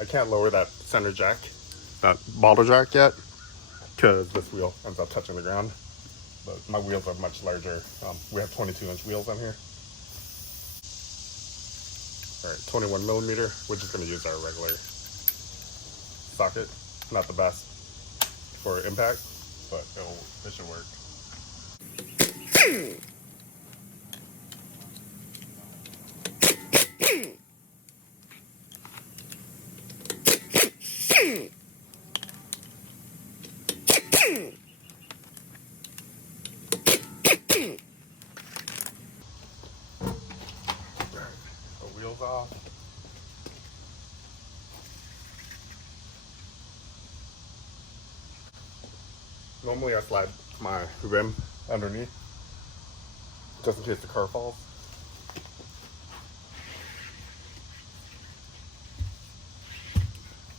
I can't lower that center jack, that bottle jack yet, because this wheel ends up touching the ground. But my wheels are much larger. We have 22-inch wheels on here. All right, 21 millimeter. We're just gonna use our regular socket. Not the best for impact, but it should work. The wheels off. Normally I slide my rim underneath, just in case the car falls.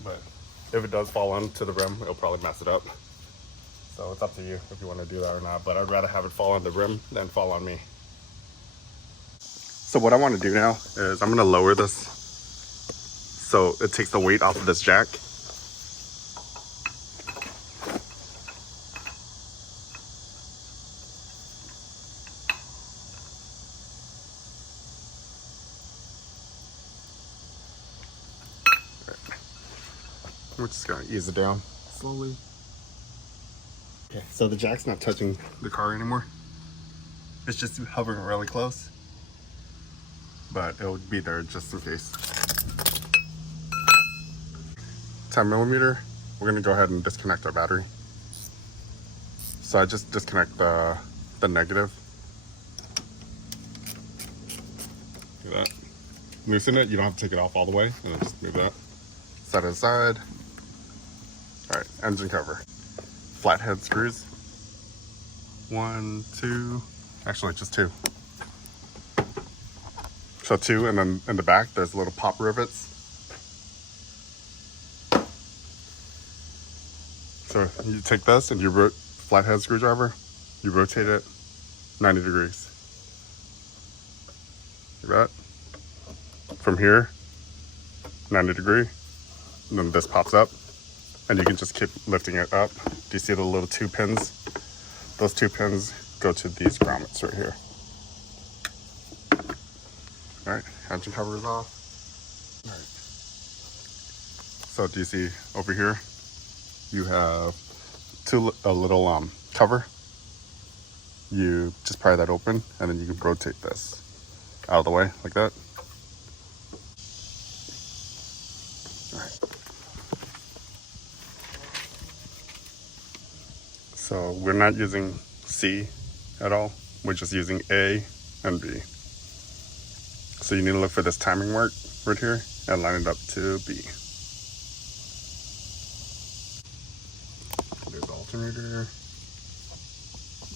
But if it does fall onto the rim, it'll probably mess it up. So it's up to you if you want to do that or not, but I'd rather have it fall on the rim than fall on me. So what I want to do now is I'm going to lower this so it takes the weight off of this jack. We're just going to ease it down slowly. Okay, so the jack's not touching the car anymore. It's just hovering really close, but it would be there just in case. 10 millimeter, we're gonna go ahead and disconnect our battery. So I just disconnect the negative. Do that. Loosen it, you don't have to take it off all the way, and then just move that. Side to side. All right, engine cover. Flathead screws. 1, 2, actually just 2. So 2, and then in the back there's little pop rivets. So you take this and you flathead screwdriver, you rotate it 90 degrees. Like that. From here, 90 degree, and then this pops up, and you can just keep lifting it up. Do you see the little 2 pins? Those 2 pins go to these grommets right here. All right, engine cover is off. All right. So do you see over here? You have a little cover. You just pry that open, and then you can rotate this out of the way like that. All right. So we're not using C at all. We're just using A and B. So you need to look for this timing mark right here and line it up to B. There's the alternator.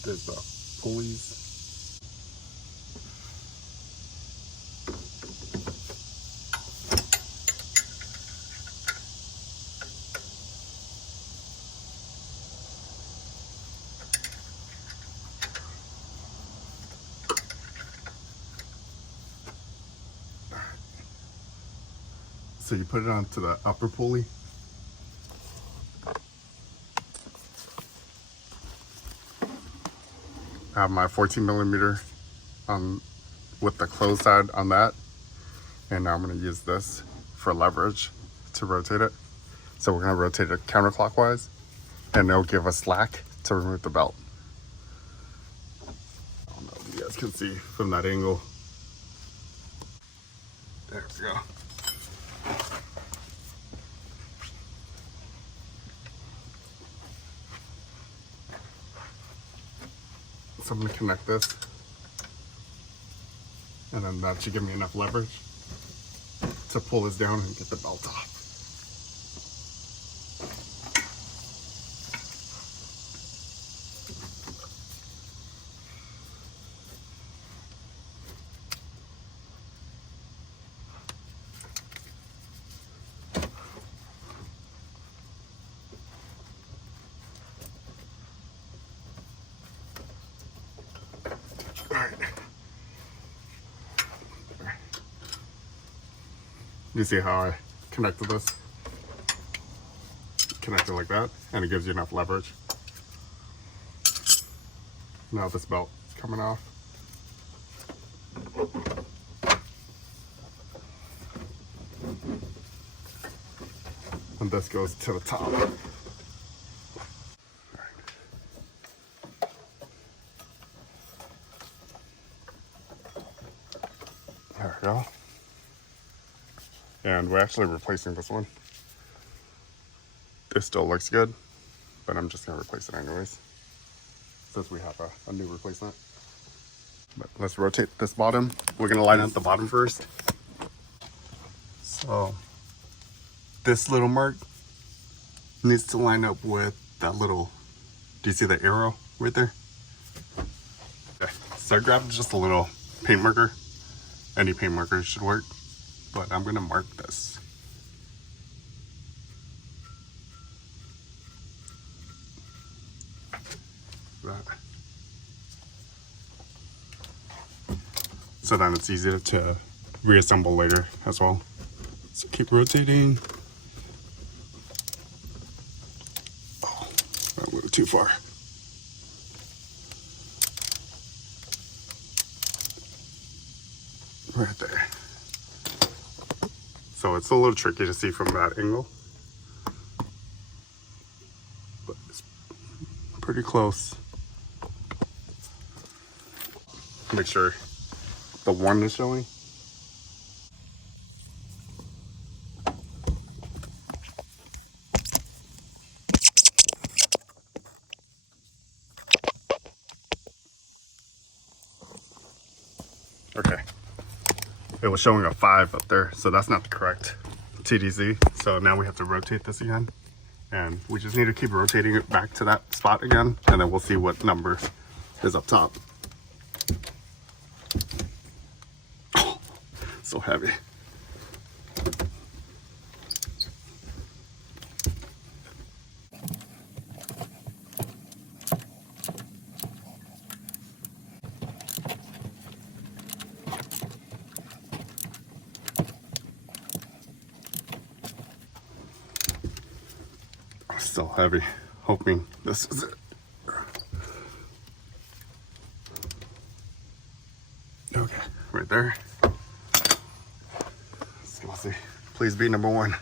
There's the pulleys. So you put it onto the upper pulley. I have my 14 millimeter with the closed side on that. And now I'm gonna use this for leverage to rotate it. So we're gonna rotate it counterclockwise, and it'll give us slack to remove the belt. I don't know if you guys can see from that angle. There we go. So I'm gonna connect this, and then that should give me enough leverage to pull this down and get the belt off. You see how I connected this? connect it like that, and it gives you enough leverage. Now this belt is coming off. And this goes to the top. There we go. And we're actually replacing this one. This still looks good, but I'm just gonna replace it anyways, since we have a new replacement. But let's rotate this bottom. We're gonna line up the bottom first. So this little mark needs to line up with that little, do you see the arrow right there? Okay, so I grabbed just a little paint marker. Any paint marker should work, but I'm gonna mark this. That. So then it's easier to reassemble later as well. So keep rotating. Oh, I went too far. Right there. So it's a little tricky to see from that angle, but it's pretty close. Make sure the one is showing. Okay. It was showing a 5 up there, so that's not the correct TDC. So now we have to rotate this again. And we just need to keep rotating it back to that spot again, and then we'll see what number is up top. Oh, so heavy. Still heavy. Hoping this is it. Okay, right there. Let's go see. Please be number 1. I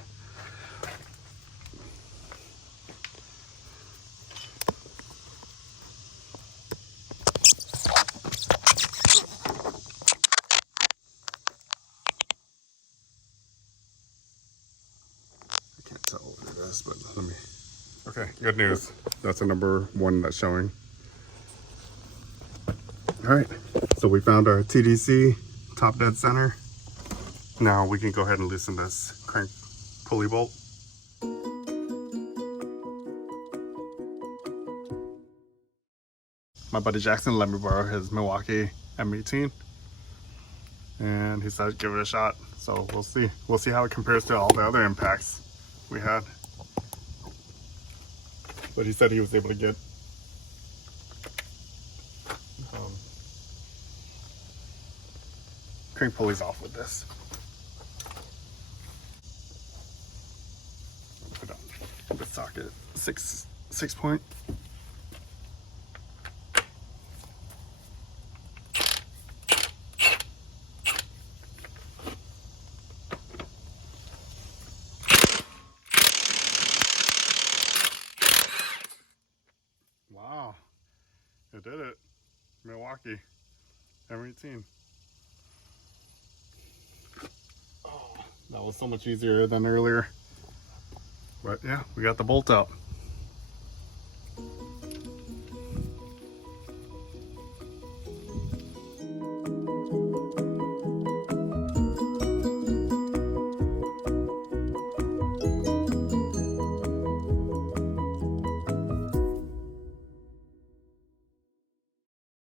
can't tell what it is, but let me. Okay, good news. That's a number 1 that's showing. All right, so we found our TDC top dead center. Now we can go ahead and loosen this crank pulley bolt. My buddy Jackson let me borrow his Milwaukee M18, and he said give it a shot. So we'll see. We'll see how it compares to all the other impacts we had. But he said he was able to get crank pulleys off with this. Put on the socket 6 point. Wow, it did it. Milwaukee M18. Oh, that was so much easier than earlier. But yeah, we got the bolt out.